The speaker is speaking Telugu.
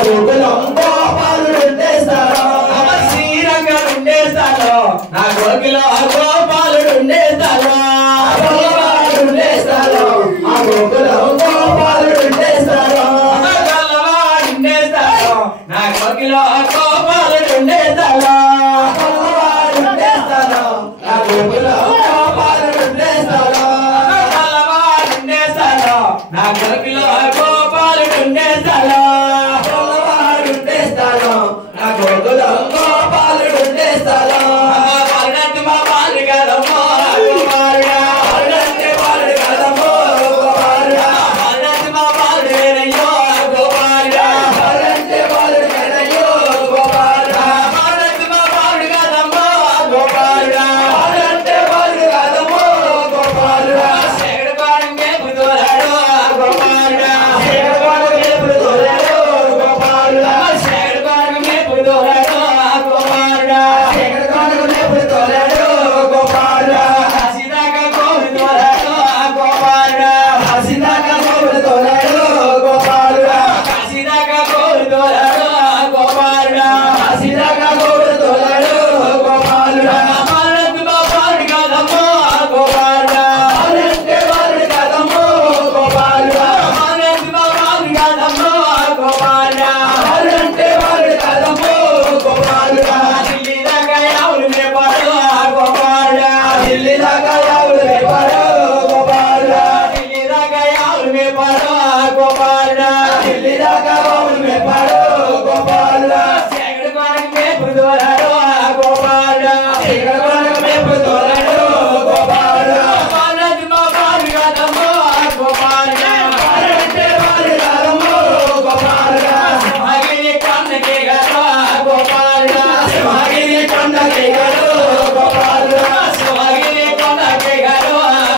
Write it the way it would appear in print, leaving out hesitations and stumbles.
గోకులం గోపాలుడుండే స్థలం శ్రీరంగడుండే స్థలం నా గోకులం గోపాలుడుండే స్థలం గోపాలుడుండే స్థలం ఆ గోకులం గోపాలుడుండే స్థలం గల్లవాడుండే స్థలం నా గోకులం గోపాలుడుండే స్థలం గల్లవాడుండే స్థలం నా గోకులం గోపాలుడుండే స్థలం గల్లవాడుండే స్థలం నా గోకులం గోపాలుడుండే స్థలం గల్లవాడుండే స్థలం నా గోకులం గోపాలుడుండే స్థలం పరగతి మా బాలు కదమ్మో గోపాలుడా పరగతి బాలు కదమ్మో గోపాలుడా పరగతి మా బాలు వేరయ్యో గోపాలుడా పరగతి బాలు వేరయ్యో గోపాలుడా పరగతి మా బాలు కదమ్మో గోపాలుడా పరగతి బాలు కదమ్మో గోపాలుడా శేఖరపాడు మేపు దోలాడు గోపాలుడా శేఖరపాడు మేపు దోలాడు గోపాలుడా శేఖరపాడు మేపు దోలాడు గోపాలుడా శేఖరపాడు మేపు దోలాడు గోపాలుడా హసిదాకా కోవి దోలాడు గోపాలుడా హసిదాకా కోవి దోలాడు గోపాలుడా హసిదాకా కోవి దోలాడు గోపాలుడా హసిదాకా కోవి దోలాడు గోపాలుడా పరగతి మా బాలు కదమ్మో గోపాలుడా పరగతి బాలు కదమ్మో గోపాలుడా పరగతి మా బాలు కదమ్మో గోపాలుడా పరగతి బాలు కదమ్మో గోపాలుడా ఢిల్లీ దాకా యావులు మేపాడు గోపాలుడా ఢిల్లీ దాకా యావులు మేపాడు గోపాలుడా ఢిల్లీ దాకా యావులు మేపాడు గోపాలుడా ఢిల్లీ దాకా యావులు మేపాడు